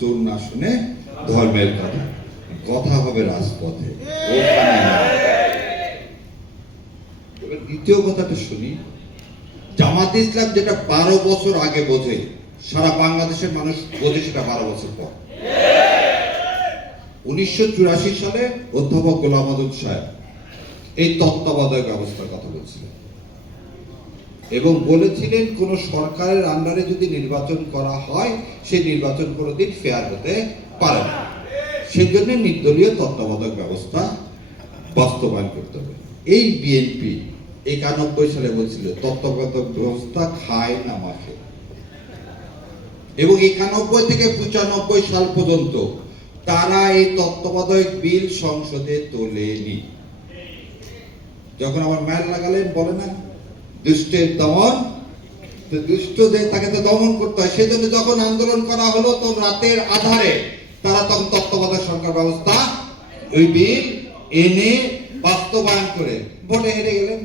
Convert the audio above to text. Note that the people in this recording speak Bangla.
চোর না শুনে ধর্মের কথা, কথা হবে রাজপথে, ওখানে না। এবার দ্বিতীয় কথাটা শুনি, জামাতে ইসলাম যেটা 12 বছর আগে বোঝে, সারা বাংলাদেশের মানুষ বোঝে সেটা 12 বছর পর। 1984 সালে অধ্যাপক গোলাম আযম সাহেব এই তত্ত্বাবধায়ক ব্যবস্থার কথা বলছিলেন এবং বলেছিলেন কোন সরকারের আন্ডারে যদি নির্বাচন করা হয় সেই নির্বাচন কোনোদিন ফেয়ার হতে পারে না, সেই জন্য নির্দলীয় তত্ত্বাবধায়ক ব্যবস্থা বাস্তবায়ন করতে হবে। এই বিএনপি 91 সালে বলছিল তত্ত্বাবধায়ক ব্যবস্থা খায় না মাখে, এবং 91 থেকে 95 সাল পর্যন্ত তারা এই তত্ত্বাবধায়ক বিল সংসদে তোলেনি। যখন আমার মায়ের লাগালেন বলে না দুষ্টের দমন, তো দুষ্টদের তাকে তো দমন করতে হয়, সেজন্য যখন আন্দোলন করা হলো তো রাতের আধারে তারা তখন তত্ত্বাবধায়ক সরকার ব্যবস্থা ওই বিল এনে বাস্তবায়ন করে ভোটে হেরে গেলেন।